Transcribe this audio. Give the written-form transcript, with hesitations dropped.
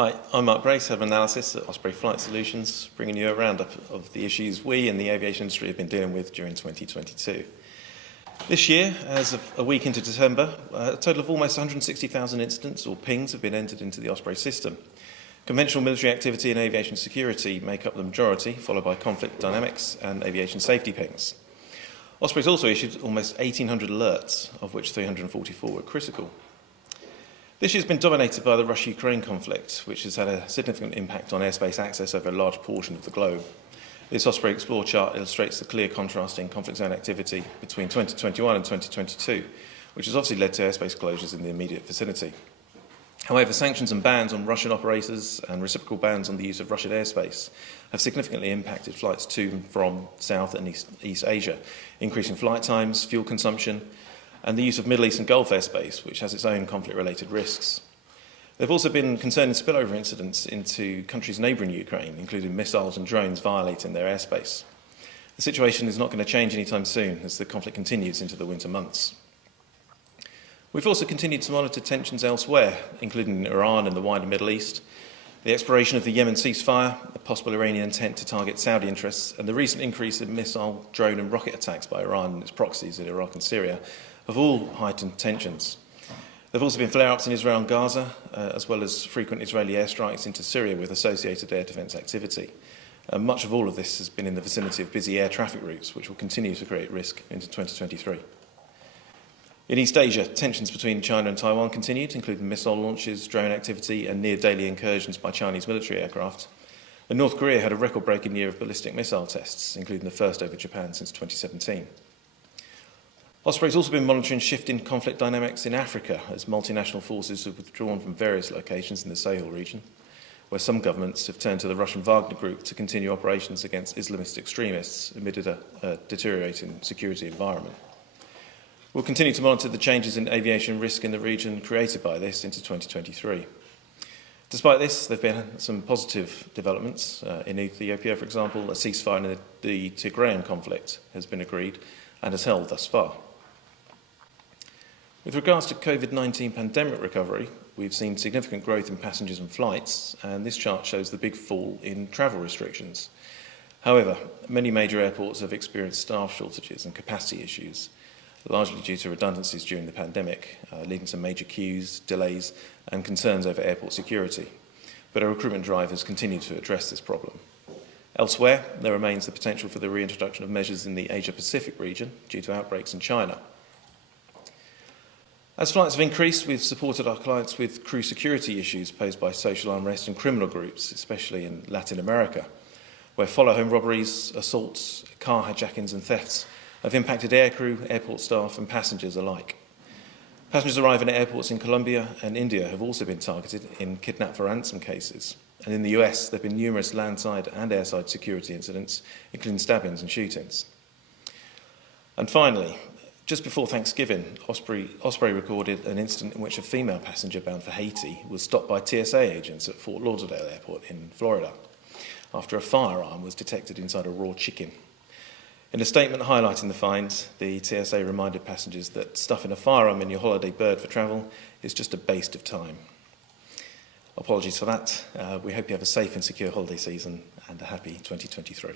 Hi, I'm Mark Brace, Head of Analyst at Osprey Flight Solutions, bringing you a roundup of the issues we in the aviation industry have been dealing with during 2022. This year, as of a week into December, a total of almost 160,000 incidents or pings have been entered into the Osprey system. Conventional military activity and aviation security make up the majority, followed by conflict dynamics and aviation safety pings. Osprey's also issued almost 1,800 alerts, of which 344 were critical. This year has been dominated by the Russia-Ukraine conflict, which has had a significant impact on airspace access over a large portion of the globe. This Osprey Explore chart illustrates the clear contrast in conflict zone activity between 2021 and 2022, which has obviously led to airspace closures in the immediate vicinity. However, sanctions and bans on Russian operators and reciprocal bans on the use of Russian airspace have significantly impacted flights to and from South and East Asia, increasing flight times, fuel consumption, and the use of Middle East and Gulf airspace, which has its own conflict-related risks. There have also been concerning spillover incidents into countries neighbouring Ukraine, including missiles and drones violating their airspace. The situation is not going to change anytime soon as the conflict continues into the winter months. We've also continued to monitor tensions elsewhere, including in Iran and the wider Middle East, the expiration of the Yemen ceasefire, a possible Iranian intent to target Saudi interests, and the recent increase in missile, drone and rocket attacks by Iran and its proxies in Iraq and Syria have all heightened tensions. There have also been flare-ups in Israel and Gaza, as well as frequent Israeli airstrikes into Syria with associated air defence activity. Much of all of this has been in the vicinity of busy air traffic routes, which will continue to create risk into 2023. In East Asia, tensions between China and Taiwan continued, including missile launches, drone activity and near-daily incursions by Chinese military aircraft. And North Korea had a record-breaking year of ballistic missile tests, including the first over Japan since 2017. Osprey has also been monitoring shifting conflict dynamics in Africa as multinational forces have withdrawn from various locations in the Sahel region, where some governments have turned to the Russian Wagner Group to continue operations against Islamist extremists amid a deteriorating security environment. We'll continue to monitor the changes in aviation risk in the region created by this into 2023. Despite this, there have been some positive developments. In Ethiopia, for example, a ceasefire in the Tigrayan conflict has been agreed and has held thus far. With regards to COVID-19 pandemic recovery, we've seen significant growth in passengers and flights, and this chart shows the big fall in travel restrictions. However, many major airports have experienced staff shortages and capacity issues, largely due to redundancies during the pandemic, leading to major queues, delays, and concerns over airport security. But our recruitment drive has continued to address this problem. Elsewhere, there remains the potential for the reintroduction of measures in the Asia-Pacific region due to outbreaks in China. As flights have increased, we've supported our clients with crew security issues posed by social unrest and criminal groups, especially in Latin America, where follow-home robberies, assaults, car hijackings and thefts have impacted aircrew, airport staff and passengers alike. Passengers arriving at airports in Colombia and India have also been targeted in kidnap for ransom cases. And in the US, there have been numerous landside and airside security incidents, including stabbings and shootings. And finally, just before Thanksgiving, Osprey recorded an incident in which a female passenger bound for Haiti was stopped by TSA agents at Fort Lauderdale Airport in Florida after a firearm was detected inside a raw chicken. In a statement highlighting the find, the TSA reminded passengers that stuffing a firearm in your holiday bird for travel is just a waste of time. Apologies for that. We hope you have a safe and secure holiday season and a happy 2023.